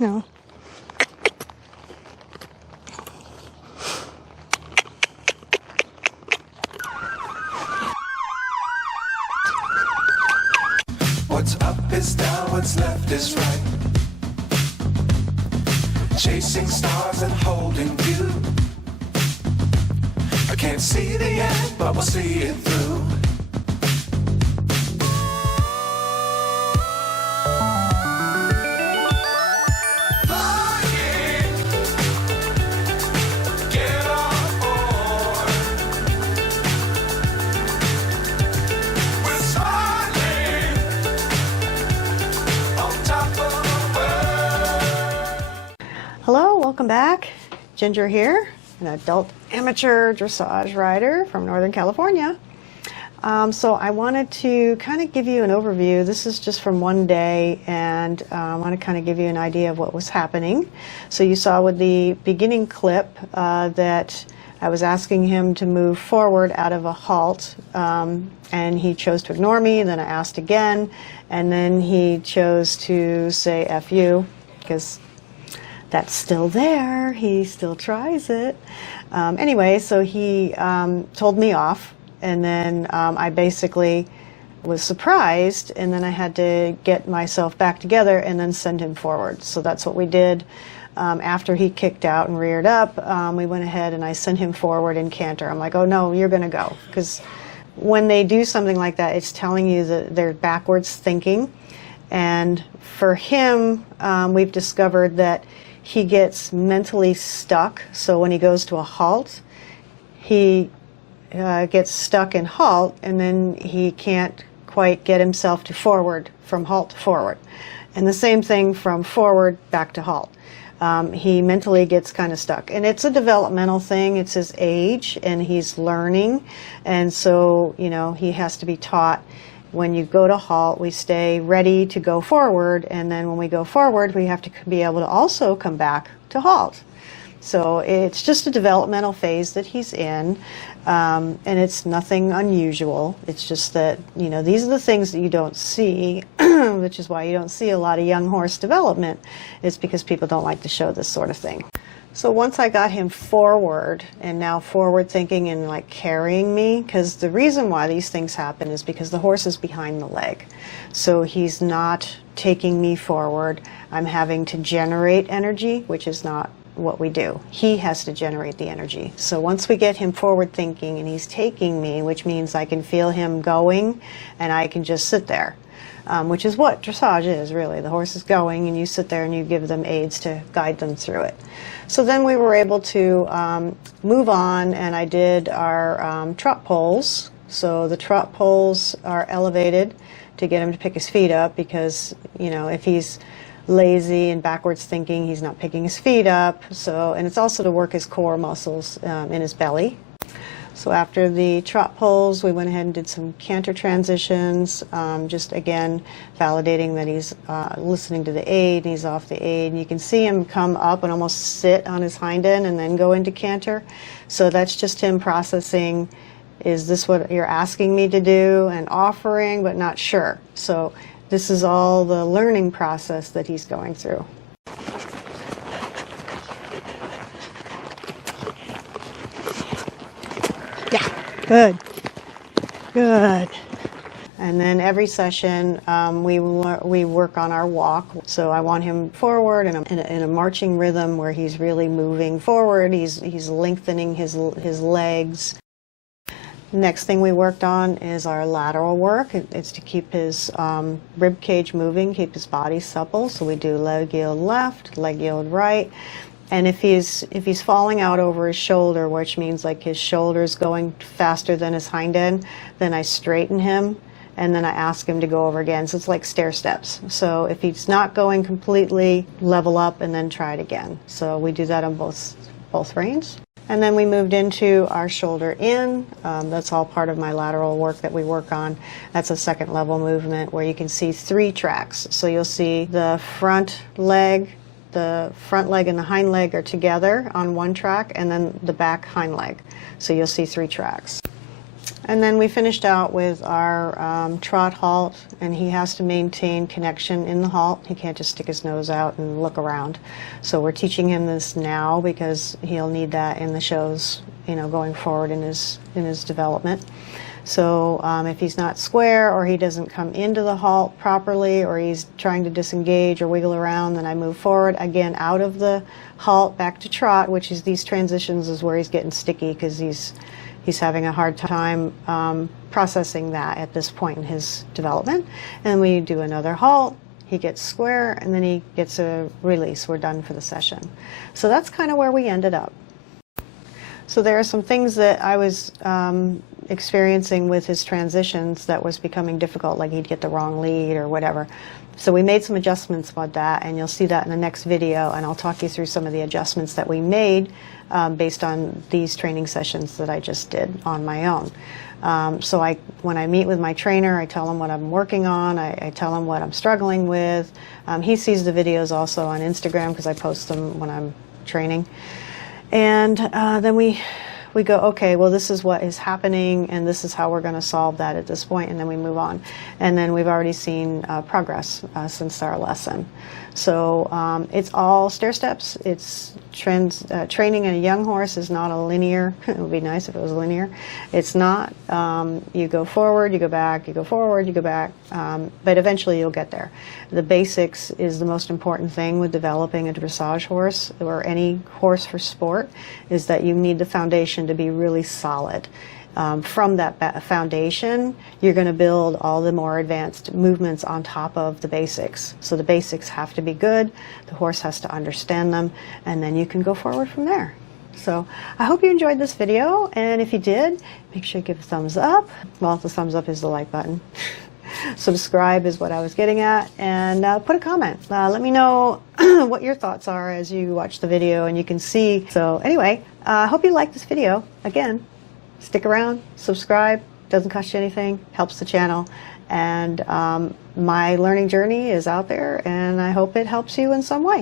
No. What's up is down, what's left is right. Chasing stars and holding you. I can't see the end, but we'll see it through. Hello, welcome back. Ginger here, an adult amateur dressage rider from Northern California. So I wanted to kind of give you an overview. This is just from one day, and I want to kind of give you an idea of what was happening. So you saw with the beginning clip that I was asking him to move forward out of a halt, and he chose to ignore me. Then I asked again, and then he chose to say F you, because that's still there. He still tries it. Anyway, so he told me off, and then I basically was surprised, and then I had to get myself back together and then send him forward. So that's what we did. After he kicked out and reared up, we went ahead and I sent him forward in canter. I'm like, oh no, you're going to go. Because when they do something like that, it's telling you that they're backwards thinking. And for him, we've discovered that he gets mentally stuck. So when he goes to a halt, he gets stuck in halt, and then he can't quite get himself to forward, from halt to forward. And the same thing from forward back to halt. He mentally gets kind of stuck. And it's a developmental thing. It's his age, and he's learning. And so, you know, he has to be taught, when you go to halt, we stay ready to go forward, and then when we go forward, we have to be able to also come back to halt. So it's just a developmental phase that he's in, and it's nothing unusual. It's just that, you know, these are the things that you don't see, which is why you don't see a lot of young horse development. It's because people don't like to show this sort of thing. So once I got him forward, and now forward thinking and like carrying me, because the reason why these things happen is because the horse is behind the leg. So he's not taking me forward. I'm having to generate energy, which is not what we do. He has to generate the energy. So once we get him forward thinking and he's taking me, which means I can feel him going and I can just sit there. Which is what dressage is, really. The horse is going and you sit there and you give them aids to guide them through it. So then we were able to move on, and I did our trot poles. So the trot poles are elevated to get him to pick his feet up, because, you know, if he's lazy and backwards thinking, he's not picking his feet up. So, and it's also to work his core muscles in his belly. So after the trot poles, we went ahead and did some canter transitions, just again validating that he's listening to the aid, and he's off the aid. And you can see him come up and almost sit on his hind end and then go into canter. So that's just him processing, is this what you're asking me to do, and offering but not sure. So this is all the learning process that he's going through. Good, good. And then every session we work on our walk. So I want him forward in a marching rhythm where he's really moving forward. He's lengthening his legs. Next thing we worked on is our lateral work. It's to keep his rib cage moving, keep his body supple. So we do leg yield left, leg yield right. And if he's falling out over his shoulder, which means like his shoulder's going faster than his hind end, then I straighten him, and then I ask him to go over again. So it's like stair steps. So if he's not going completely, level up and then try it again. So we do that on both reins. And then we moved into our shoulder in. That's all part of my lateral work that we work on. That's a second level movement where you can see 3 tracks. So you'll see the front leg and the hind leg are together on one track, and then the back hind leg. So you'll see 3 tracks. And then we finished out with our trot halt, and he has to maintain connection in the halt. He can't just stick his nose out and look around. So we're teaching him this now because he'll need that in the shows, you know, going forward in his development. So if he's not square, or he doesn't come into the halt properly, or he's trying to disengage or wiggle around, then I move forward again out of the halt back to trot, which is these transitions is where he's getting sticky because he's having a hard time processing that at this point in his development. And we do another halt, he gets square, and then he gets a release. We're done for the session. So that's kind of where we ended up. So there are some things that I was experiencing with his transitions that was becoming difficult, like he'd get the wrong lead or whatever. So we made some adjustments about that, and you'll see that in the next video, and I'll talk you through some of the adjustments that we made based on these training sessions that I just did on my own. So when I meet with my trainer, I tell him what I'm working on, I tell him what I'm struggling with. He sees the videos also on Instagram because I post them when I'm training. And then we go, okay, well, this is what is happening, and this is how we're going to solve that at this point, and then we move on. And then we've already seen progress since our lesson. So it's all stair steps. It's training a young horse is not a linear. It would be nice if it was linear. It's not. You go forward, you go back, you go forward, you go back, but eventually you'll get there. The basics is the most important thing with developing a dressage horse or any horse for sport, is that you need the foundation to be really solid. From that foundation, you're going to build all the more advanced movements on top of the basics. So the basics have to be good, the horse has to understand them, and then you can go forward from there. So I hope you enjoyed this video, and if you did, make sure you give a thumbs up. Well, the thumbs up is the like button. Subscribe is what I was getting at, and put a comment. Let me know what your thoughts are as you watch the video and you can see. So anyway, I hope you like this video. Again, stick around, subscribe, doesn't cost you anything, helps the channel, and my learning journey is out there, and I hope it helps you in some way.